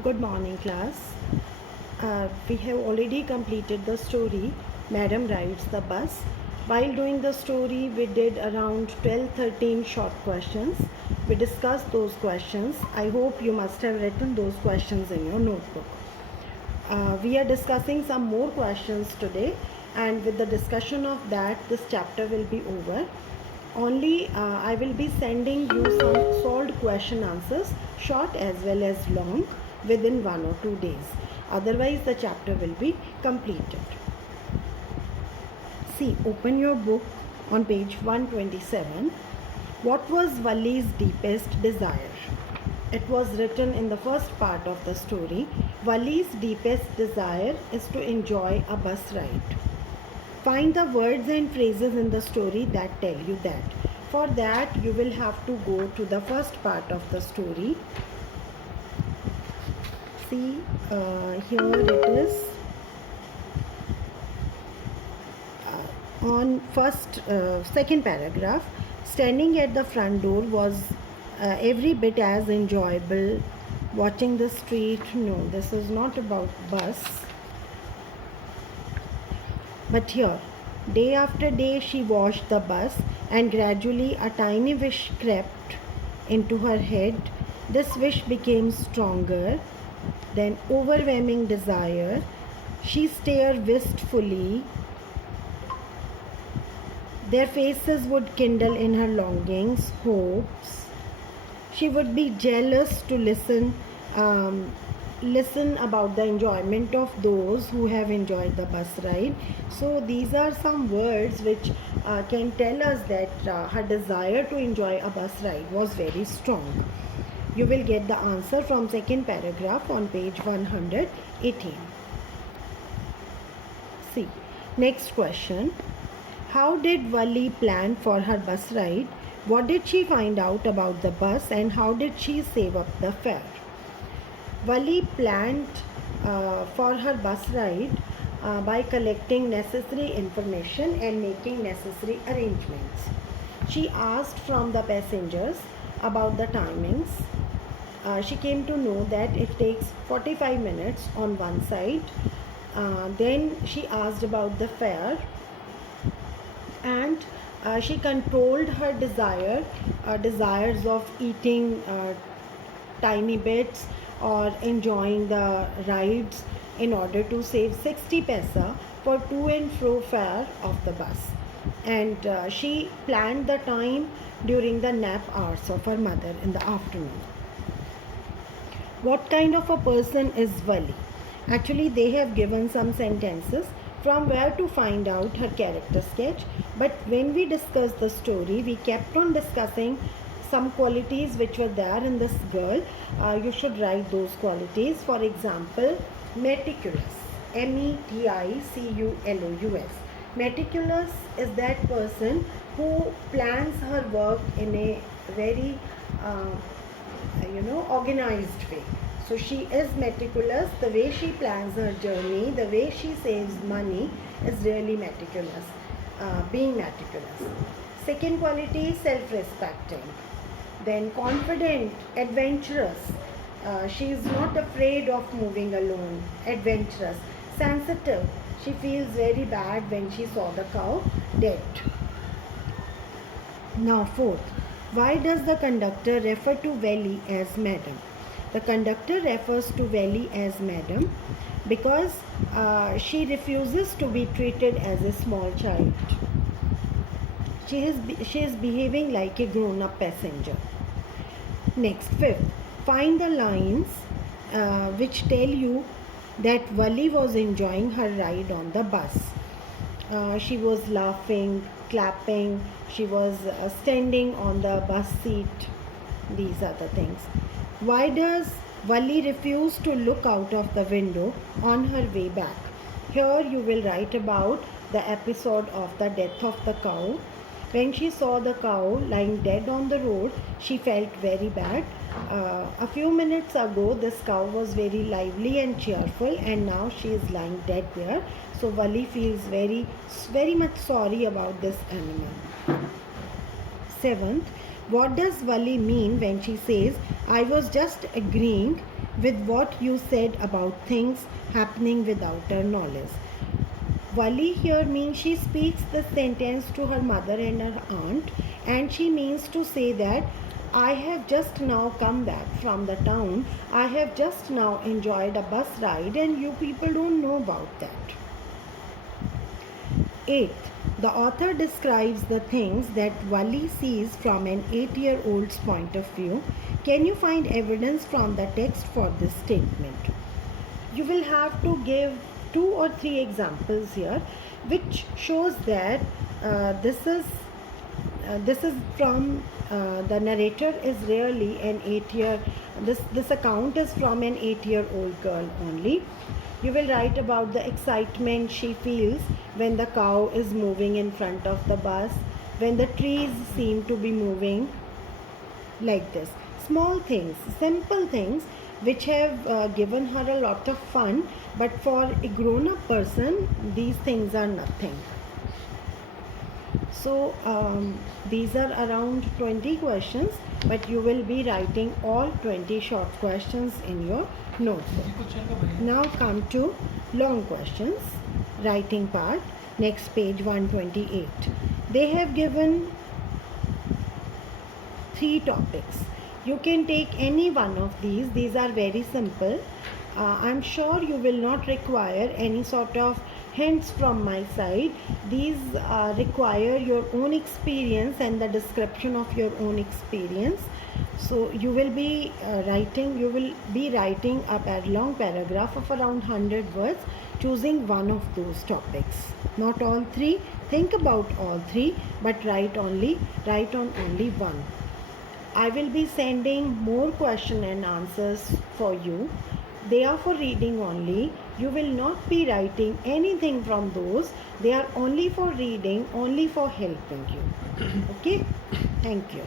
Good morning, class. We have already completed the story Madam Rides the Bus. While doing the story, we did around 12-13 short questions. We discussed those questions. I hope you must have written those questions in your notebook. We are discussing some more questions today, and with the discussion of that, this chapter will be over. Only I will be sending you some solved question answers, short as well as long, within 1 or 2 days. Otherwise, the chapter will be completed. See, open your book on page 127. What was Vali's deepest desire? It was written in the first part of the story. Vali's deepest desire is to enjoy a bus ride. Find the words and phrases in the story that tell you that. For that, you will have to go to the first part of the story. See, here it is. On second paragraph, standing at the front door was every bit as enjoyable. Watching the street, no, this is not about bus. But here, day after day, she watched the bus, and gradually a tiny wish crept into her head. This wish became stronger than overwhelming desire. She stared wistfully. Their faces would kindle in her longings, hopes. She would be jealous to listen about the enjoyment of those who have enjoyed the bus ride. So these are some words which can tell us that her desire to enjoy a bus ride was very strong. You will get the answer from second paragraph on page 118. See, next question. How did Vali plan for her bus ride? What did she find out about the bus, and how did she save up the fare? Vali planned for her bus ride by collecting necessary information and making necessary arrangements. She asked from the passengers about the timings. She came to know that it takes 45 minutes on one side. Then she asked about the fare, and she controlled her desires of eating tiny bits or enjoying the rides in order to save 60 paisa for to and fro fare of the bus. And she planned the time during the nap hours of her mother in the afternoon. What kind of a person is Vali? Actually, they have given some sentences from where to find out her character sketch. But when we discussed the story, we kept on discussing some qualities which were there in this girl. You should write those qualities. For example, meticulous. Meticulous. Meticulous is that person who plans her work in a very organized way. So she is meticulous. The way she plans her journey, the way she saves money is really meticulous. Being meticulous. Second quality, self-respecting. Then confident, adventurous. She is not afraid of moving alone. Adventurous. Sensitive. She feels very bad when she saw the cow dead. Now fourth, why does the conductor refer to Vali as madam? The conductor refers to Vali as madam because she refuses to be treated as a small child. She is behaving like a grown-up passenger. Next, fifth, find the lines which tell you that Vali was enjoying her ride on the bus. She was laughing, clapping, she was standing on the bus seat. These are the things. Why does Vali refuse to look out of the window on her way back? Here you will write about the episode of the death of the cow. When she saw the cow lying dead on the road, she felt very bad. A few minutes ago, this cow was very lively and cheerful, and now she is lying dead there. So Vali feels very, very much sorry about this animal. Seventh, what does Vali mean when she says, I was just agreeing with what you said about things happening without her knowledge. Wali here means she speaks the sentence to her mother and her aunt, and she means to say that I have just now come back from the town. I have just now enjoyed a bus ride, and you people don't know about that. Eighth, the author describes the things that Wali sees from an 8-year-old's point of view. Can you find evidence from the text for this statement? You will have to give 2 or 3 examples here, which shows that this is from the narrator is really an 8-year. This account is from an 8-year-old girl only. You will write about the excitement she feels when the cow is moving in front of the bus, when the trees seem to be moving, like this. Small things, simple things which have given her a lot of fun, but for a grown-up person, these things are nothing. So these are around 20 questions, but you will be writing all 20 short questions in your notebook. Now come to long questions, writing part, next page 128. They have given 3 topics. You can take any one of these are very simple. I'm sure you will not require any sort of hints from my side. These require your own experience and the description of your own experience. So you will be writing a long paragraph of around 100 words, choosing one of those topics. Not all 3. Think about all 3, but write on only one. I will be sending more question and answers for you. They are for reading only. You will not be writing anything from those. They are only for reading, only for helping you. Okay? Thank you.